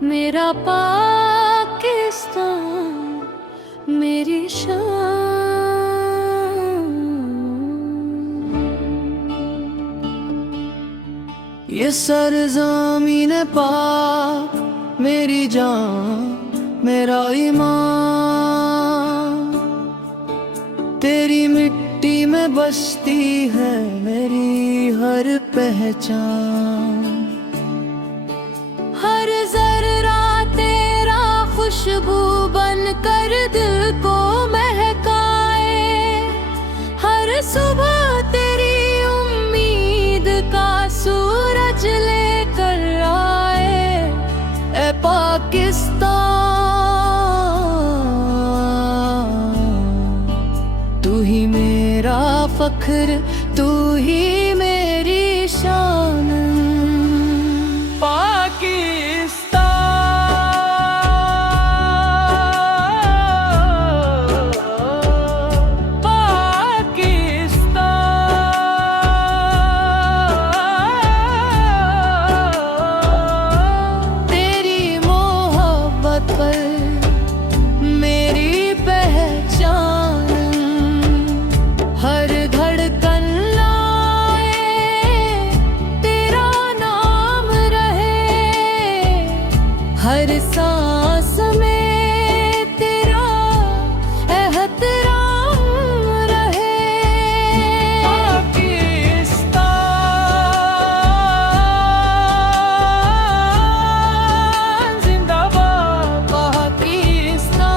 मेरा पाकिस्तान मेरी शान। ये सरज़मीन पाक मेरी जान मेरा ईमान, तेरी मिट्टी में बसती है मेरी हर पहचान। हर जर्रा तेरा खुशबू बन कर दिल को महकाए, हर सुबह तेरी उम्मीद का सूरज लेकर आए। ए पाकिस्तान तू ही मेरा फख्र, तू ही मेरी शान। हर सांस में तेरा एहतराम रहे। पाकिस्तान जिंदाबाद, पाकिस्तान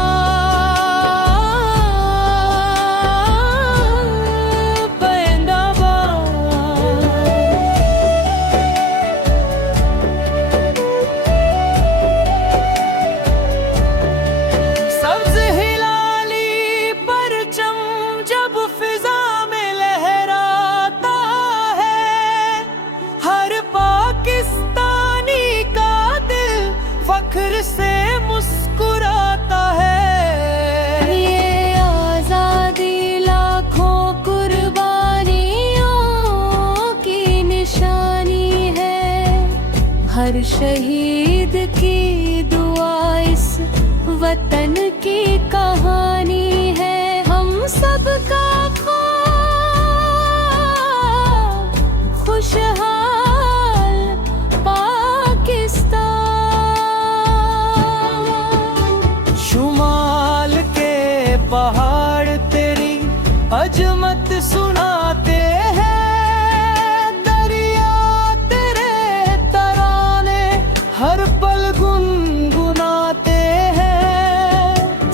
जिंदाबाद। से मुस्कुराता है। ये आजादी लाखों कुर्बानियों की निशानी है, हर शहीद की दुआ इस वतन की कहानी है। हम सबका ख्वाब खुशहाल पाकिस्तान। शुमाल के पहाड़ तेरी अजमत सुनाते हैं, दरिया तेरे तराने हर पल गुनगुनाते हैं।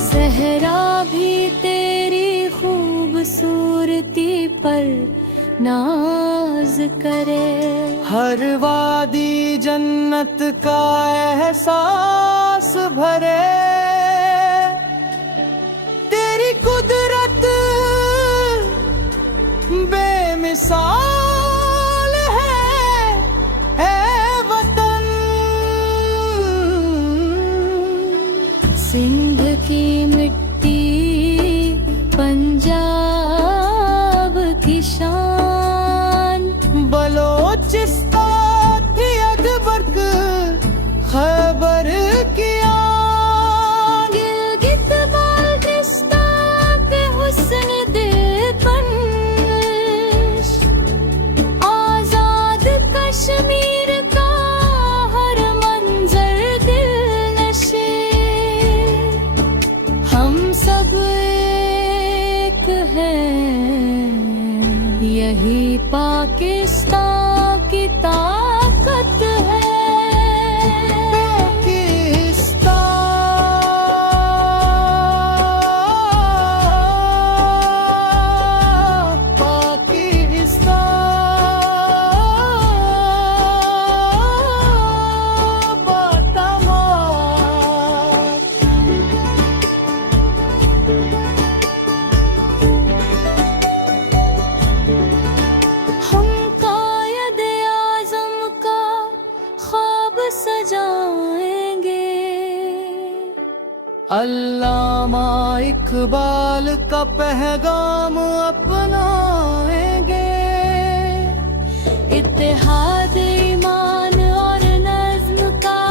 सहरा भी तेरी खूबसूरती पर नाज करे, हर वादी जन्नत का एहसास भरे। तेरी कुदरत बेमिसाल है वतन। सिंध की मिट्टी पंजाब की शान, बलोचिस्तान थी अकबर खैबर की आन। गिलगित बाल्टिस्तान पे हुस्न दिलकश, आजाद कश्मीर का हर मंजर दिलनशे। हम सब एक हैं, यही पाकिस्तान की ताकत है। अल्लामा इकबाल का पैगाम अपनाएंगे। इत्तेहाद ईमान और नज़्म का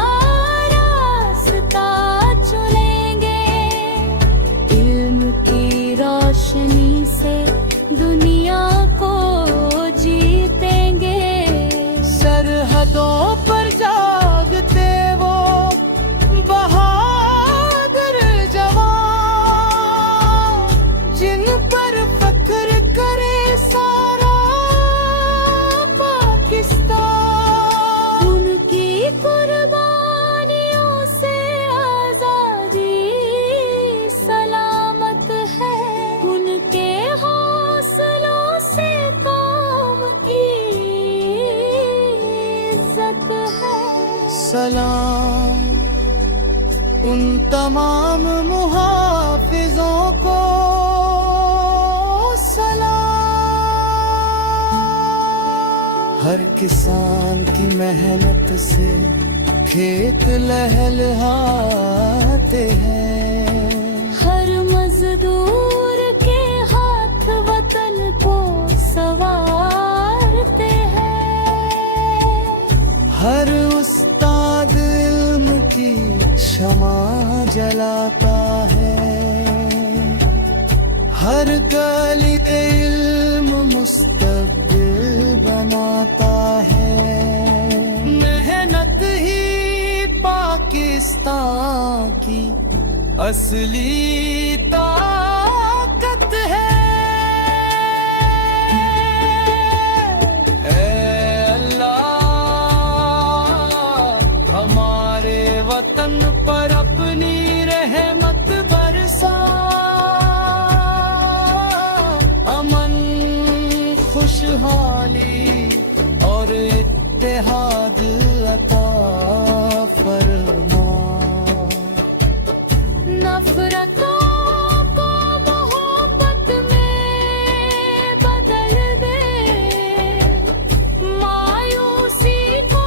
सलाम उन तमाम मुहाफिजों को सलाम। हर किसान की मेहनत से खेत लहलहाते हैं, हर मजदूर के हाथ वतन को संवारते हैं। हर उस्ताद इल्म की शमा जलाता है, हर गली इल्म मुस्तक़बिल बनाता है। मेहनत ही पाकिस्तान की असली ताकत है। ऐ अल्लाह हमारे वतन पर अपनी रहमत बरसा, अमन खुशहाली और इत्तेहाद अता फरमा। नफरतों को मोहब्बत में बदल दे, मायूसी को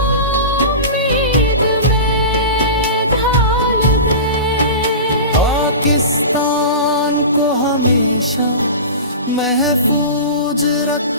उम्मीद में ढाल दे। पाकिस्तान को हमेशा महफूज रख।